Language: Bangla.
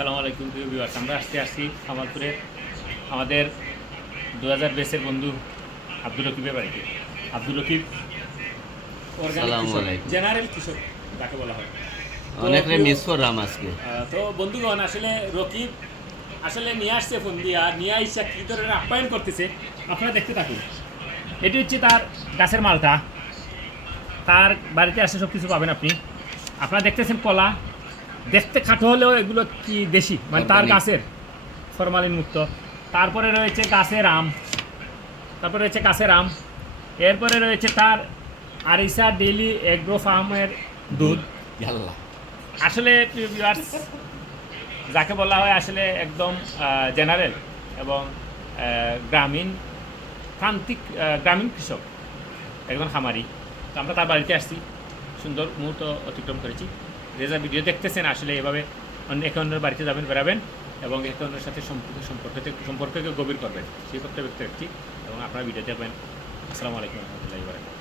আসসালামু আলাইকুম প্রিয় ভিউয়ার্স, আমরা আসছি কামালপুরে আমাদের 2000 বেসের বন্ধু আব্দুল রকিবের বাড়িতে। আব্দুল রকিব অর্গানিক আসসালামু কৃষক, আলাইকুম। জেনারেল কৃষক যাকে বলা হয়। তো অনেকরে মিস করলাম আজকে। তো বন্ধুগণ, আসলে রকিব আসলে নিয়ে আসছে ফোন দিয়া, নিয়ে আইসা কী ধরনের আপ্যায়ন করতেছে আপনারা দেখতে থাকুন। এটি হচ্ছে তার গাছের মালটা। তার বাড়িতে আসলে সব কিছু পাবেন আপনি। আপনারা দেখতেছেন কলা, দেখতে খাটো হলেও এগুলো কি দেশি, মানে তার Organic। গাছের ফরমালিন মুক্ত। তারপরে রয়েছে গাছের আম, এরপরে রয়েছে তার আরিসা ডেইলি এগ্রো ফার্মের দুধ। ইয়াল্লা। আসলে ভিউয়ার্স, যাকে বলা হয় আসলে একদম জেনারেল এবং গ্রামীণ প্রান্তিক গ্রামীণ কৃষক, একজন খামারি। তো আমরা তার বাড়িতে আসছি, সুন্দর মুহূর্ত অতিক্রম করেছি। যে যা ভিডিও দেখতেছেন আসলে এভাবে একে অন্যের বাড়িতে যাবেন, বেড়াবেন এবং একে অন্যের সাথে সম্পর্ককে গভীর করবেন, সেই প্রত্যেক ব্যক্তি রাখছি এবং আপনারা ভিডিও দেখবেন। আসসালামু আলাইকুম রহমতুল্লাহি ওয়া বারাকাতুহু।